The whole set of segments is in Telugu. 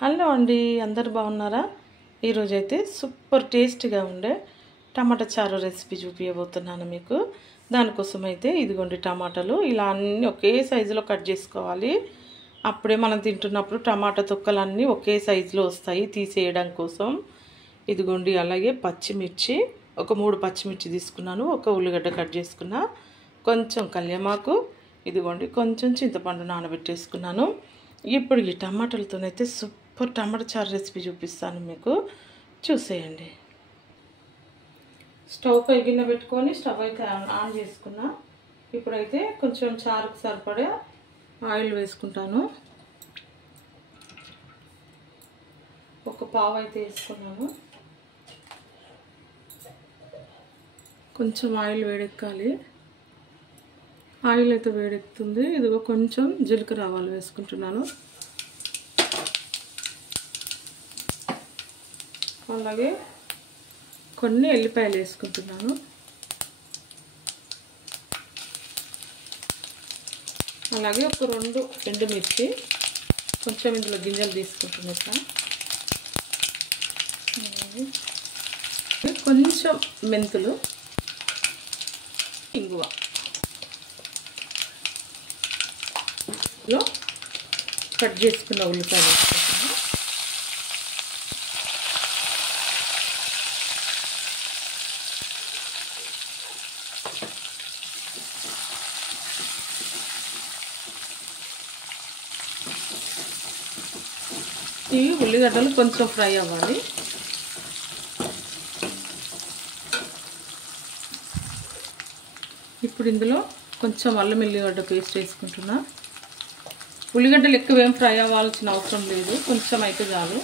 హలో అండి, అందరు బాగున్నారా? ఈరోజైతే సూపర్ టేస్టీగా ఉండే టమాటా చారు రెసిపీ చూపించబోతున్నాను మీకు. దానికోసం అయితే ఇదిగోండి టమాటాలు ఇలా అన్నీ ఒకే సైజులో కట్ చేసుకోవాలి. అప్పుడే మనం తింటున్నప్పుడు టమాటా తొక్కలన్నీ ఒకే సైజులో వస్తాయి తీసేయడం కోసం. ఇదిగోండి అలాగే పచ్చిమిర్చి ఒక 3 పచ్చిమిర్చి తీసుకున్నాను, ఒక ఉల్లిగడ్డ కట్ చేసుకున్నా, కొంచెం కల్యమాకు, ఇదిగోండి కొంచెం చింతపండు నానబెట్టేసుకున్నాను. ఇప్పుడు ఈ టమాటాలతోనైతే సూపర్ టమాటా చారు రెసిపీ చూపిస్తాను మీకు, చూసేయండి. స్టవ్ పై గిన్నె పెట్టుకొని స్టవ్ అయితే ఆన్ చేసుకున్నా. ఇప్పుడైతే కొంచెం చారుకు సరిపడే ఆయిల్ వేసుకుంటాను. ఒక పావు అయితే వేసుకున్నాను. కొంచెం ఆయిల్ వేడెక్కాలి. ఆయిల్ అయితే వేడెక్కుతుంది. ఇదిగో కొంచెం జీలకర్ర ఆవాలు వేసుకుంటున్నాను. అలాగే కొన్ని ఎల్లిపాయలు వేసుకుంటున్నాను. అలాగే ఒక 2 ఎండుమిర్చి, కొంచెం ఇందులో గింజలు తీసుకుంటున్నా. కొంచెం మెంతులు, ఇంగువ, కట్ చేసుకున్న ఉల్లిపాయలు వేసుకుంటున్నాను. ఈ ఉల్లిగడ్డలు కొంచెం ఫ్రై అవ్వాలి. ఇప్పుడు ఇందులో కొంచెం అల్లం ఎల్లిగడ్డ పేస్ట్ వేసుకుంటున్నా. ఉల్లిగడ్డలు ఎక్కువ ఏం ఫ్రై అవ్వాల్సిన అవసరం లేదు, కొంచెం అయితే చాలు.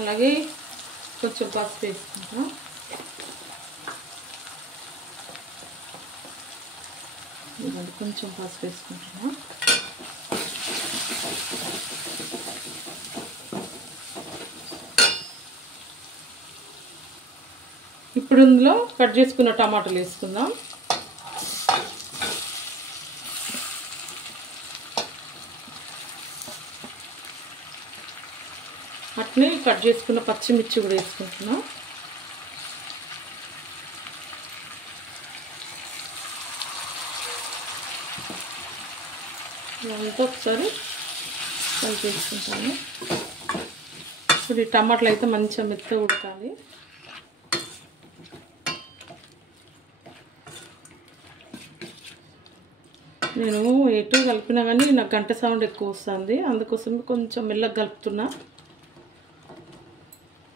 అలాగే కొంచెం పసుపు వేసుకుంటా. కొంచెం పసుపు వేసుకుంటున్నా. ఇప్పుడు ఇందులో కట్ చేసుకున్న టమాటాలు వేసుకుందాం. అట్నే కట్ చేసుకున్న పచ్చిమిర్చి కూడా వేసుకుంటున్నాం. ఇదంతా ఒకసారి ఫ్రై చేసుకుంటాను. ఇప్పుడు ఈ టమాటాలు అయితే మంచిగా మెత్తగా ఉడకాలి. నేను ఎటు కలిపినా కానీ నాకు గంట సౌండ్ ఎక్కువ వస్తుంది, అందుకోసం కొంచెం మెల్లగా కలుపుతున్నా.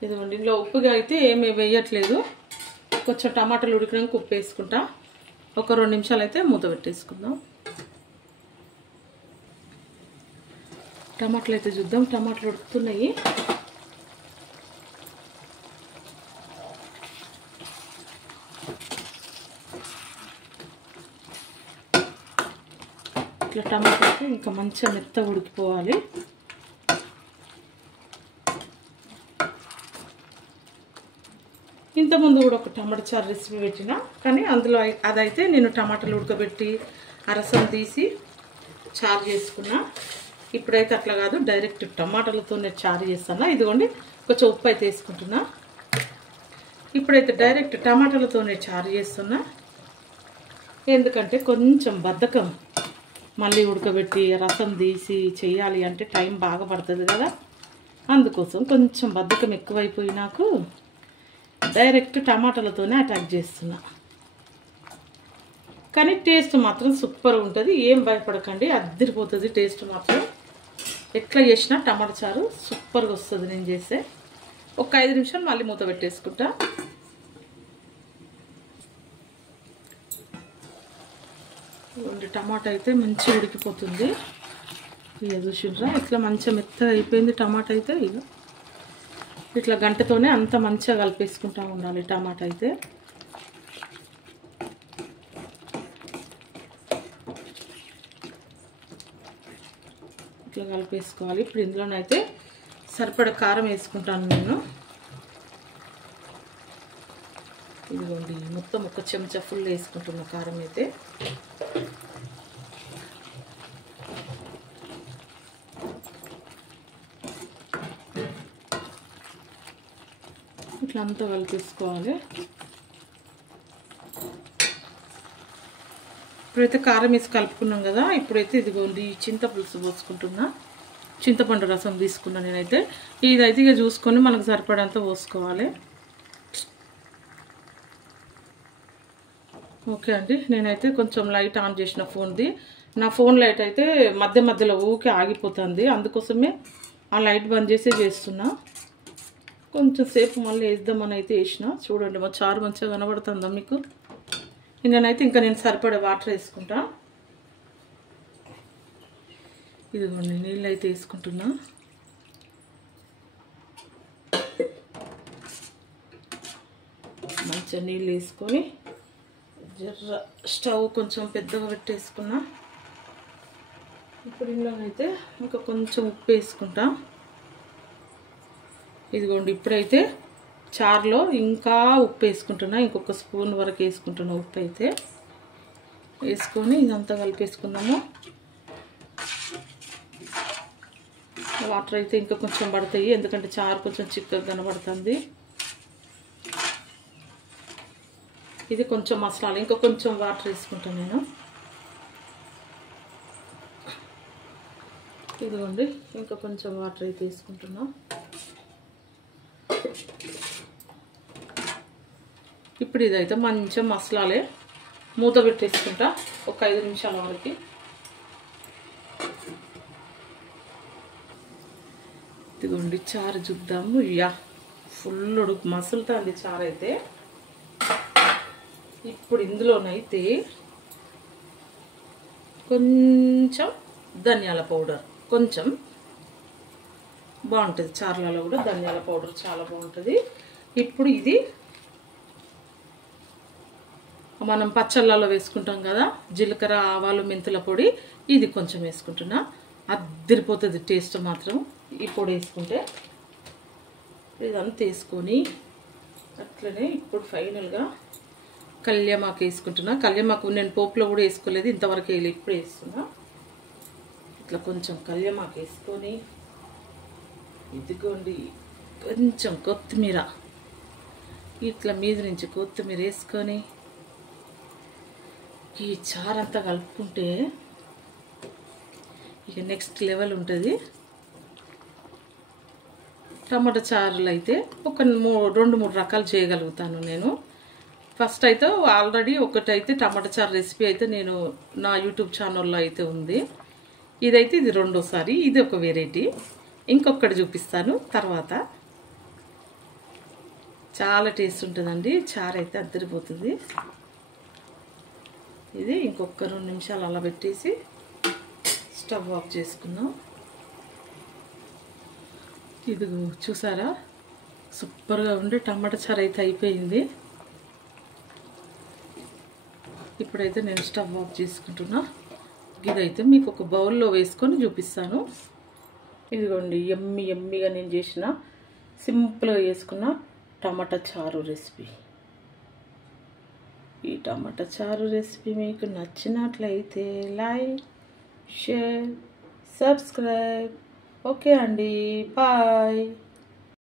ఇదిగోండి ఇందులో ఉప్పుగా అయితే ఏమీ వేయట్లేదు. కొంచెం టమాటాలు ఉడికినాక ఉప్పు వేసుకుంటా. ఒక 2 నిమిషాలు అయితే మూత పెట్టేసుకుందాం. టమాటాలు అయితే చూద్దాం. టమాటాలు ఉడుకుతున్నాయి. ఇట్లా టమాటా అయితే ఇంకా మంచిగా మెత్తగా ఉడికిపోవాలి. ఇంతకుముందు కూడా ఒక టమాటా చారు రెసిపీ పెట్టిన, కానీ అందులో అదైతే నేను టమాటాలు ఉడకబెట్టి రసం తీసి చారు చేసుకున్నా. ఇప్పుడైతే అట్లా కాదు, డైరెక్ట్ టమాటాలతో నేను చారు చేస్తాను. ఇదిగోండి కొంచెం ఉప్పు అయితే వేసుకుంటున్నా. ఇప్పుడైతే డైరెక్ట్ టమాటాలతోనే చారు చేస్తున్నా. ఎందుకంటే కొంచెం బద్ధకం, మళ్ళీ ఉడకబెట్టి రసం తీసి చేయాలి అంటే టైం బాగా పడుతుంది కదా. అందుకోసం కొంచెం బద్ధకం ఎక్కువైపోయి నాకు డైరెక్ట్ టమాటాలతోనే అటాక్ చేస్తున్నా. కానీ టేస్ట్ మాత్రం సూపర్ ఉంటుంది, ఏం భయపడకండి, అద్దరిపోతుంది టేస్ట్ మాత్రం. ఎట్లా చేసినా టమాటా చారు సూపర్గా వస్తుంది నేను చేస్తే. ఒక 5 నిమిషాలు మళ్ళీ మూత పెట్టేసుకుంటా. టమాటా అయితే మంచిగా ఉడికిపోతుంది. ఇక చూసిండ్రా ఇట్లా మంచిగా మెత్తగా అయిపోయింది టమాటా అయితే. ఇక ఇట్లా గంటతోనే అంత మంచిగా కలిపేసుకుంటూ ఉండాలి టమాటా అయితే. ఇట్లా కలిపేసుకోవాలి. ఇప్పుడు ఇందులోనైతే సరిపడ కారం వేసుకుంటాను నేను. ఇదిగోండి మొత్తం ఒక చెంచా ఫుల్ వేసుకుంటున్న కారం అయితే. ఇట్లా అంతా కలిపేసుకోవాలి. ఇప్పుడైతే కారం వేసి కలుపుకున్నాం కదా, ఇప్పుడైతే ఇదిగోండి చింతపులుసు పోసుకుంటున్నా. చింతపండు రసం తీసుకున్నా నేనైతే. ఇదైతే ఇక చూసుకొని మనకు సరిపడంత పోసుకోవాలి. ఓకే అండి, నేనైతే కొంచెం లైట్ ఆన్ చేసిన ఫోన్ది. నా ఫోన్ లైట్ అయితే మధ్య మధ్యలో ఊకే ఆగిపోతుంది, అందుకోసమే ఆ లైట్ బంద్ చేసే చేస్తున్నా. కొంచెం సేపు మళ్ళీ వేద్దామని అయితే వేసిన. చూడండి మా చారు మంచిగా కనబడుతుందా మీకు. నేనైతే ఇంకా నేను సరిపడే వాటర్ వేసుకుంటా. ఇదిగోండి నీళ్ళు అయితే వేసుకుంటున్నా. మంచిగా నీళ్ళు వేసుకొని జర్ర స్టవ్ కొంచెం పెద్దగా పెట్టేసుకున్నా. ఇప్పుడు ఇందులోనైతే ఇంకా కొంచెం ఉప్పు వేసుకుంటా. ఇదిగోండి ఇప్పుడైతే చారులో ఇంకా ఉప్పు వేసుకుంటున్నా. ఇంకొక స్పూన్ వరకు వేసుకుంటున్నా ఉప్పు అయితే. వేసుకొని ఇదంతా కలిపేసుకుందాము. వాటర్ అయితే ఇంకా కొంచెం పడతాయి, ఎందుకంటే చారు కొంచెం చిక్కగా కనబడుతుంది. ఇది కొంచెం మసాలా, ఇంకా కొంచెం వాటర్ వేసుకుంటాను నేను. ఇదిగోండి ఇంకా కొంచెం వాటర్ అయితే వేసుకుంటున్నా. ఇప్పుడు ఇదైతే మంచిగా మసాలాలే మూత పెట్టేసుకుంటా ఒక 5 నిమిషాల వరకు. ఇదిగోండి చారు చూద్దాము. యా ఫుల్ ఉడుకు మసులుతుంది చారు అయితే. ఇప్పుడు ఇందులోనైతే కొంచెం ధనియాల పౌడర్, కొంచెం బాగుంటుంది చారులలో కూడా ధనియాల పౌడర్ చాలా బాగుంటుంది. ఇప్పుడు ఇది మనం పచ్చళ్ళలో వేసుకుంటాం కదా, జీలకర్ర ఆవాలు మెంతుల పొడి, ఇది కొంచెం వేసుకుంటున్నా. అద్దరిపోతుంది టేస్ట్ మాత్రం ఈ పొడి వేసుకుంటే. ఇదంతా వేసుకొని అట్లనే ఇప్పుడు ఫైనల్గా కళ్యామాకు వేసుకుంటున్నా. కళ్యామాకు నేను పోపులో కూడా వేసుకోలేదు, ఇంతవరకు వేయలేదు, ఇప్పుడు వేస్తున్నా. ఇట్లా కొంచెం కళ్యామాకు వేసుకొని ఇదిగోండి కొంచెం కొత్తిమీర, ఇట్లా మీద నుంచి కొత్తిమీర వేసుకొని ఈ చారంతా కలుపుకుంటే ఇక నెక్స్ట్ లెవెల్ ఉంటుంది. టమాటా చారులు అయితే ఒక 2-3 రకాలు చేయగలుగుతాను నేను. ఫస్ట్ అయితే ఆల్రెడీ ఒకటైతే టమాటా చారు రెసిపీ అయితే నేను నా యూట్యూబ్ ఛానల్లో అయితే ఉంది. ఇదైతే ఇది రెండోసారి, ఇది ఒక వెరైటీ. ఇంకొకటి చూపిస్తాను తర్వాత. చాలా టేస్ట్ ఉంటుందండి చారు అయితే, అద్దరిపోతుంది. ఇది ఇంకొక 2 నిమిషాలు అలా పెట్టేసి స్టవ్ ఆఫ్ చేసుకుందాం. ఇది చూసారా సూపర్గా ఉండే టమాటా చారు అయితే అయిపోయింది. ఇప్పుడైతే నేను స్టవ్ ఆఫ్ చేసుకుంటున్నా. ఇదైతే మీకు ఒక బౌల్లో వేసుకొని చూపిస్తాను. ఇదిగోండి ఎమ్మిగా నేను చేసిన సింపుల్గా చేసుకున్న టమాటా చారు రెసిపీ. ఈ టమాటా చారు రెసిపీ మీకు నచ్చినట్లయితే లైక్, షేర్, సబ్స్క్రైబ్. ఓకే అండి, బాయ్.